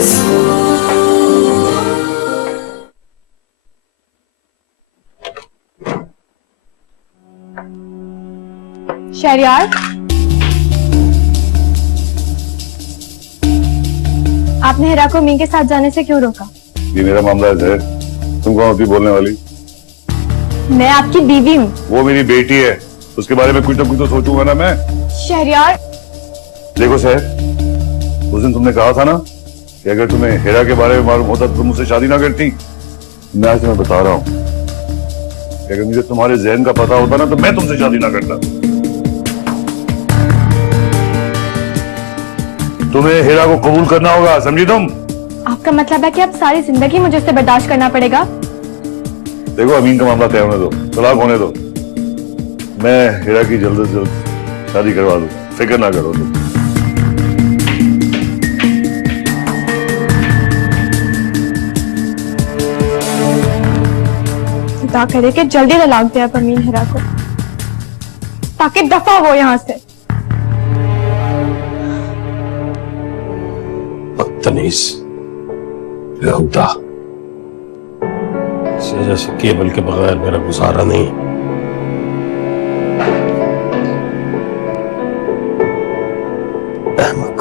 शहरयार, आपने हिरा को मीन के साथ जाने से क्यों रोका? ये मेरा मामला है। तुम कौन होती बोलने वाली? मैं आपकी बीवी हूँ। वो मेरी बेटी है, उसके बारे में कुछ ना कुछ तो सोचूंगा ना मैं। शहरयार, देखो शहर, उस दिन तुमने कहा था ना कि अगर तुम्हें हिरा के बारे में मालूम होता तो तुम मुझसे शादी ना करती। मैं आज तुम्हें बता रहा हूँ कि अगर मुझे तुम्हारे जहन का पता होता ना तो मैं तुमसे शादी ना करता। तुम्हें हिरा को कबूल करना होगा, समझी तुम? आपका मतलब है कि अब सारी जिंदगी मुझे उससे बर्दाश्त करना पड़ेगा? देखो, अमीन का मामला तय होने दो, तलाक होने दो। मैं हिरा की जल्द से जल्द शादी करवा दूं, फिक्र ना करो तुम। खुदा करे कि जल्दी तलाक दे आप अमीन हिरा को, ताकि दफा हो यहाँ से। बदतमीज बेहुदा, इस वजह से केबल के बगैर मेरा गुजारा नहीं। अहमक।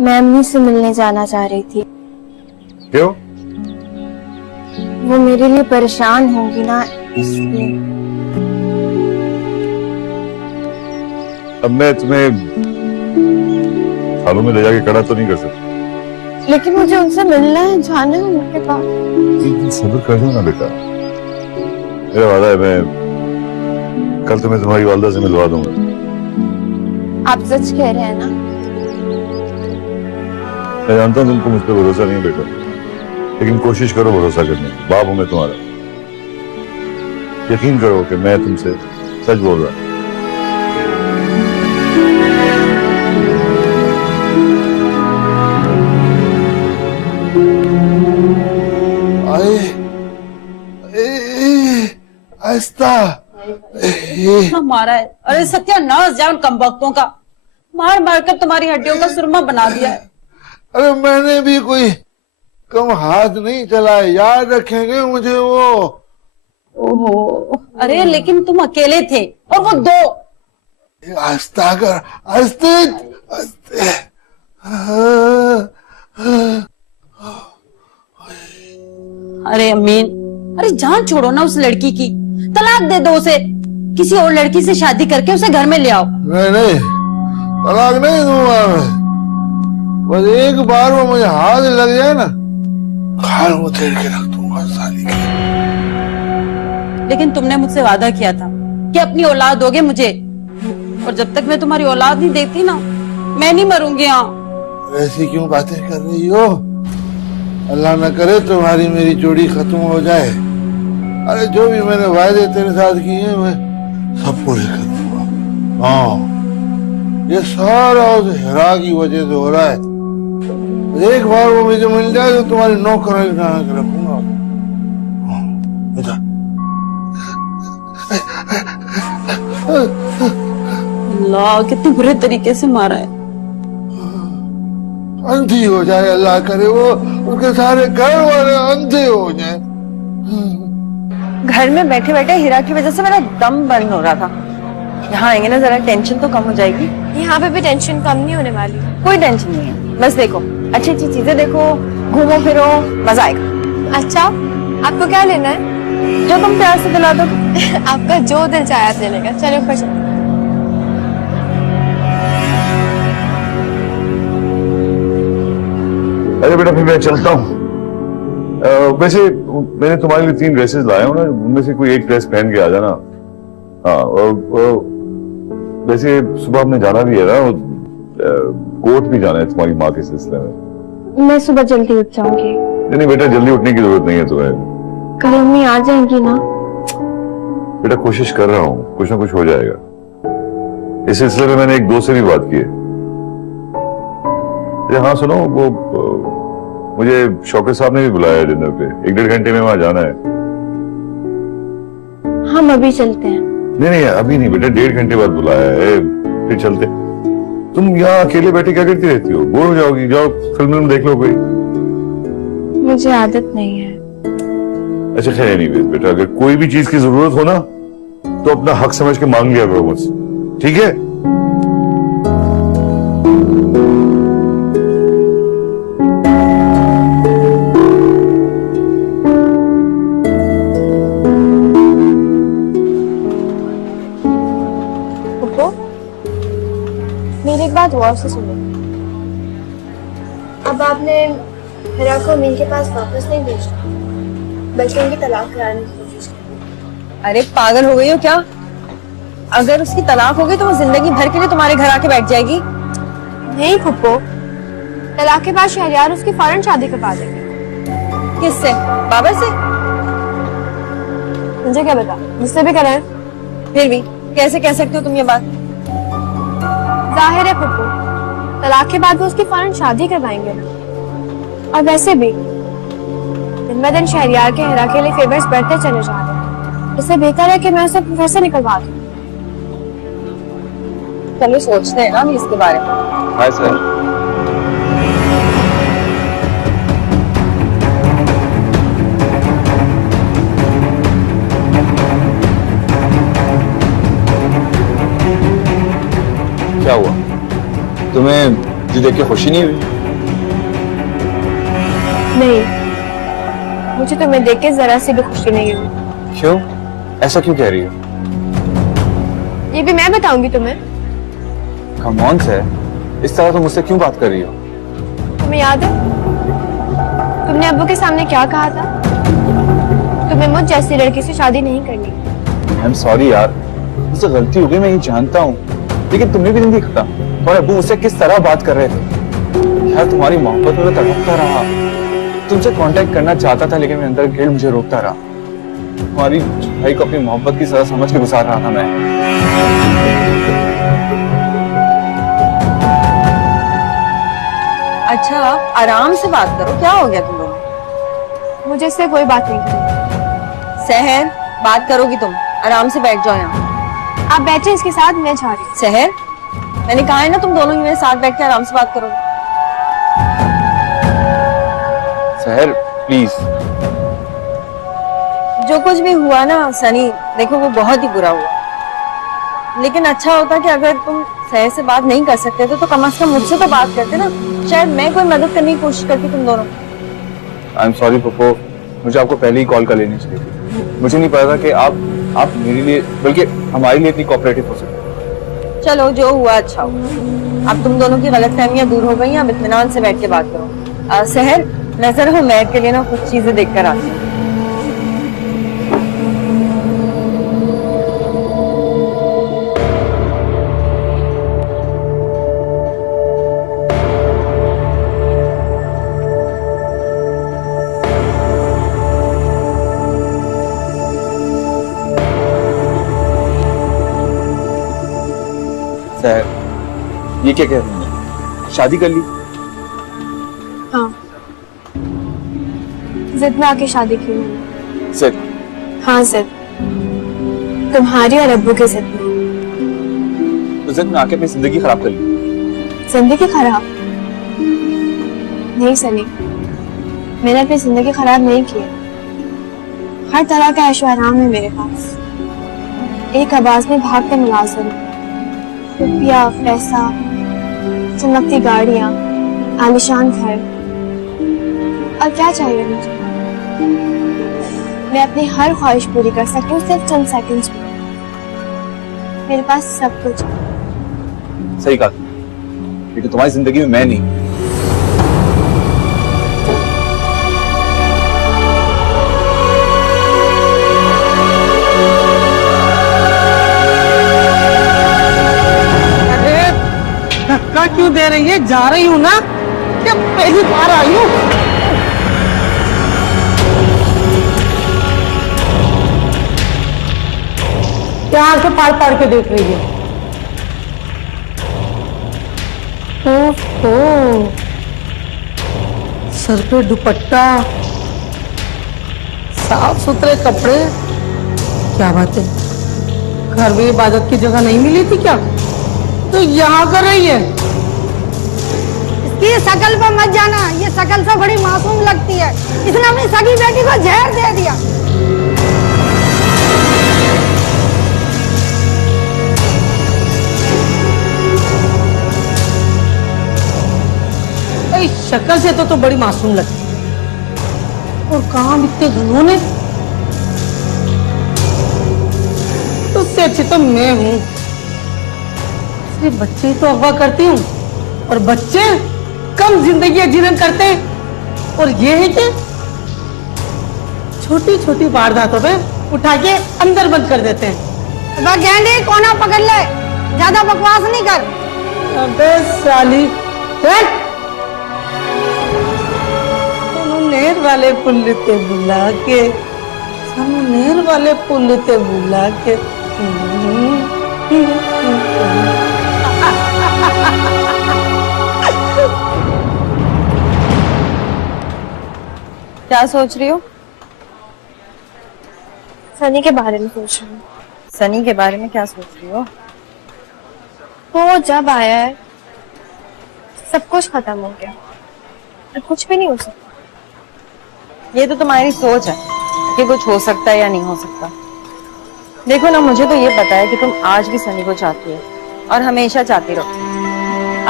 मैं अम्मी से मिलने जाना चाह रही थी। क्यों? वो मेरे लिए परेशान होंगी ना, इसलिए। अब मैं तुम्हें थालों में ले जाके कड़ा तो नहीं कर सकता, लेकिन मुझे उनसे मिलना है, जाना है उनके पास। सब्र कर लो ना बेटा, मेरा वादा है मैं कल तुम्हें तुम्हारी वालदा से मिलवा दूंगा। आप सच कह रहे हैं ना? मैं जानता हूँ तुमको मुझ पर भरोसा नहीं बेटा, लेकिन कोशिश करो भरोसा करने की। बाप हूं मैं तुम्हारा, यकीन करो कि मैं तुमसे सच बोल रहा हूँ। मारा है। अरे सत्यानाश जाए उन कमबख्तों का, मार मार कर तुम्हारी हड्डियों का सुरमा बना दिया है। अरे मैंने भी कोई कम हाथ नहीं चलाया, याद रखेंगे मुझे वो। ओहो, अरे लेकिन तुम अकेले थे और वो दो। आस्ता कर, आस्ते आस्ते। अरे अमीन, अरे जान छोड़ो ना उस लड़की की, तलाक दे दो उसे, किसी और लड़की से शादी करके उसे घर में ले आओ। नहीं, तलाक नहीं दूंगा मैं। बस एक बार वो मुझे हाथ लग जाए ना, खाल उधेड़ के रख दूंगा साली के। लेकिन तुमने मुझसे वादा किया था कि अपनी औलाद दोगे मुझे, और जब तक मैं तुम्हारी औलाद नहीं देखती ना, मैं नहीं मरूंगी। यहाँ ऐसी क्यों बातें कर रही हो? अल्लाह न करे तुम्हारी मेरी जोड़ी खत्म हो जाए। अरे जो भी मैंने वायदे तेरे साथ किए हैं मैं सब पूरे करूंगा। हाँ, ये सारा उस हिरा की वजह से हो रहा है। एक बार वो मुझे मिल जाए तो तुम्हारी नौकरानी बना के रखूंगा। अल्लाह, कितने बुरे तरीके से मारा है। अंधी हो जाए, अल्लाह करे वो उसके सारे घर वाले अंधे हो जाए। घर में बैठे बैठे हिरा की वजह से मेरा दम बंद हो रहा था। यहाँ आएंगे ना, जरा टेंशन तो कम हो जाएगी। यहाँ पे भी टेंशन कम नहीं होने वाली। कोई टेंशन नहीं है, बस देखो अच्छी अच्छी चीजें देखो, घूमो फिरो, मजा आएगा। अच्छा, आपको क्या लेना है? जो तुम प्यार से दिला दो। आपका जो दिल चाहे आप ले लेगा। चलो ऊपर चलो। अरे बेटा, फिर मैं चलता हूँ। वैसे मैंने तुम्हारे लिए 3 ड्रेसेस लाए हूँ ना, उनमें से कोई एक ड्रेस पहन के आ जाना। हाँ, और वैसे सुबह हमने जाना भी है ना, कोर्ट भी जाना है तुम्हारी माँ के सिलसिले में। मैं सुबह जल्दी उठ जाऊंगी। नहीं बेटा, जल्दी उठने की जरूरत नहीं है तुम्हें। कल अम्मी आ जाएंगी ना? बेटा कोशिश कर रहा हूँ, कुछ ना कुछ हो जाएगा। इस सिलसिले में मैंने एक दोस्त से भी बात की है। अरे हाँ सुनो, वो मुझे शौकत साहब ने भी बुलाया है डिनर पे। 1-1.5 घंटे में वहां जाना है। हम अभी चलते हैं। नहीं अभी नहीं बेटा, 1.5 घंटे बाद बुलाया है, फिर चलते। तुम यहाँ अकेले बैठे क्या करती रहती हो? बोर हो जाओगी, जाओ फिल्म देख लो कोई। मुझे आदत नहीं है। अच्छा खैर नहीं बेटा, अगर कोई भी चीज की जरूरत हो ना तो अपना हक समझ के मांग लिया करो मुझसे, ठीक है? पप्पू, मेरी एक बात गौर से सुनो। अब आपने हिरा को अमीन के पास वापस नहीं भेजा, बल्कि उनकी तलाक कराने की कोशिश की। अरे पागल हो गई हो क्या? अगर उसकी तलाक हो गई तो वो जिंदगी भर के लिए तुम्हारे घर आके बैठ जाएगी। नहीं फुप्पो, तलाक के बाद शहरयार उसकी फौरन शादी करवा देंगे। किससे? बाबर से? मुझे क्या पता, मुझसे भी कराएं। फिर भी कैसे कह सकते हो तुम ये बात? जाहिर है फुप्पो, तलाक के बाद वो उसकी फौरन शादी करवाएंगे ना। और वैसे भी दिन ब दिन शहरयार के हिरा के लिए फेवर्स बढ़ते चले जा रहे हैं। इससे बेहतर है कि मैं उसे घर से निकलवा दूं। चलो सोचते हैं ना हम इसके बारे में। Hi sir. क्या हुआ? तुम्हें मुझे देख के खुशी नहीं हुई? नहीं, मुझे तुम्हें देख के जरा सी भी खुशी नहीं हुई। क्यों? ऐसा क्यों कह रही हो? ये भी मैं बताऊंगी तुम्हें। कम ऑन सर, इस तरह तुम मुझसे क्यों बात कर रही हो? तुम्हें याद है तुमने अब्बू के सामने क्या कहा था? तुम्हें मुझ जैसी लड़की से शादी नहीं करनी। आई एम सॉरी यार, मुझसे गलती हो गई, मैं ये जानता हूँ। लेकिन तुमने भी नहीं देखा और अब्बू मुझसे किस तरह बात कर रहे थे। यार तुम्हारी मोहब्बत में तड़पता रहा, तुमसे कांटेक्ट करना चाहता था, लेकिन मेरे अंदर गिल्ट मुझे रोकता रहा। तुम्हारी भाई को अपनी मोहब्बत की सजा समझ के गुजार रहा था मैं। अच्छा आराम से बात करो, क्या हो गया तुम लोग? मुझे इससे कोई बात नहीं करनी। सहर, बात करोगी तुम? आराम से बैठ जाओ यहाँ। आप बैठे इसके साथ, मैं जा रही हूँ। सहर, मैंने कहा है ना तुम दोनों ही मेरे साथ बैठ के आराम से बात करोगे। सहर प्लीज। जो कुछ भी हुआ ना सनी, देखो वो बहुत ही बुरा हुआ। लेकिन अच्छा होता कि अगर तुम सहर से बात नहीं कर सकते थे तो कम से कम मुझसे तो बात करते ना। शायद मैं कोई मदद करने की कोशिश करती तुम दोनों। आई एम सॉरी पप्पो, मुझे आपको पहले ही कॉल कर लेनी चाहिए थी। मुझे नहीं पता था कि आप मेरे लिए, बल्कि हमारे लिए इतनी कोऑपरेटिव हो सकते। चलो जो हुआ अच्छा हुआ। अब तुम दोनों की गलतफहमियां दूर हो गई, अब इत्मीनान से बैठ के बात करो। सहर, नजर हो मैं के लिए ना कुछ चीजें देख कर आती हूँ। सहर, ये क्या कह रही है? शादी कर ली? हाँ, जिद में आके शादी की मैंने। जिद? हाँ जिद, तुम्हारी और अब्बू के जिद में। तो जिद में आके अपनी जिंदगी खराब कर ली? जिंदगी खराब नहीं सनी, मैंने अपनी जिंदगी खराब नहीं की। हर तरह का ऐशो आराम है मेरे पास। एक आवाज में भागते मुलाजिम, रुपया, पैसा, चमकती गाड़ियां, आलीशान घर, और क्या चाहिए मुझे? मैं अपनी हर ख्वाहिश पूरी कर सकती हूँ सिर्फ चंद सेकंड्स में। मेरे पास सब कुछ है। सही कहा, लेकिन तुम्हारी जिंदगी में मैं नहीं। धक्का क्यों दे रही है? जा रही हूँ ना। क्या पहली बार आई हूँ। क्या आंखें फाड़ फाड़ के देख रही है। ओहो, सर पे दुपट्टा, साफ सुथरे कपड़े, क्या बात है, घर में इबादत की जगह नहीं मिली थी क्या? तो यहाँ कर रही है। इसकी शकल पर मत जाना, ये शकल से बड़ी मासूम लगती है। इसने अपनी सगी बेटी को जहर दे दिया। शक्ल से तो बड़ी मासूम लगती है, और काम इतने घनों ने। उससे अच्छी तो मैं हूँ। सिर्फ बच्चे ही तो अगवा करती हूँ, और बच्चे कम जिंदगी जीवन करते हैं। और ये है कि छोटी छोटी वारदातों पे उठा के अंदर बंद कर देते हैं। गेंडे कोना पकड़ ले, ज्यादा बकवास नहीं कर। अबे साली, नेर वाले पुल ते बुला के, नेर वाले पुल ते बुला के। क्या सोच रही हो? सनी के बारे में सोच रही हूँ। सनी के बारे में क्या सोच रही हो? वो जब आया है सब कुछ खत्म हो गया, अब कुछ भी नहीं हो सकता। ये तो तुम्हारी सोच है कि कुछ हो सकता है या नहीं हो सकता। देखो ना, मुझे तो ये पता है कि तुम आज भी सनी को चाहती हो और हमेशा चाहती रहो।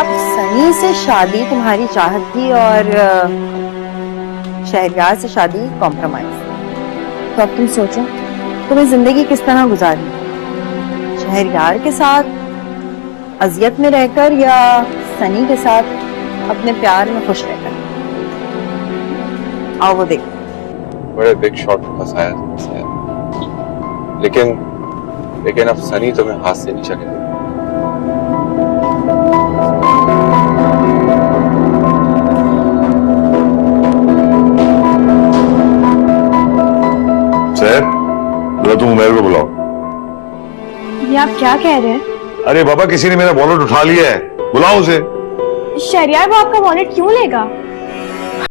अब सनी से शादी तुम्हारी चाहत थी और शहरयार से शादी कॉम्प्रोमाइज। तो अब तुम सोचो, तुम्हें जिंदगी किस तरह गुजारनी? शहरयार के साथ अजियत में रहकर या सनी के साथ अपने प्यार में खुश रहकर? आओ वो देख। बड़े बिग शॉट में फंसाया तुमसे, लेकिन अब सनी तुम्हें हाथ से नहीं चलेगा। सर, तुम उमेर को बुलाओ। ये आप क्या कह रहे हैं? अरे बाबा, किसी ने मेरा वॉलेट उठा लिया है, बुलाओ उसे। शहरयार वो आपका वॉलेट क्यों लेगा?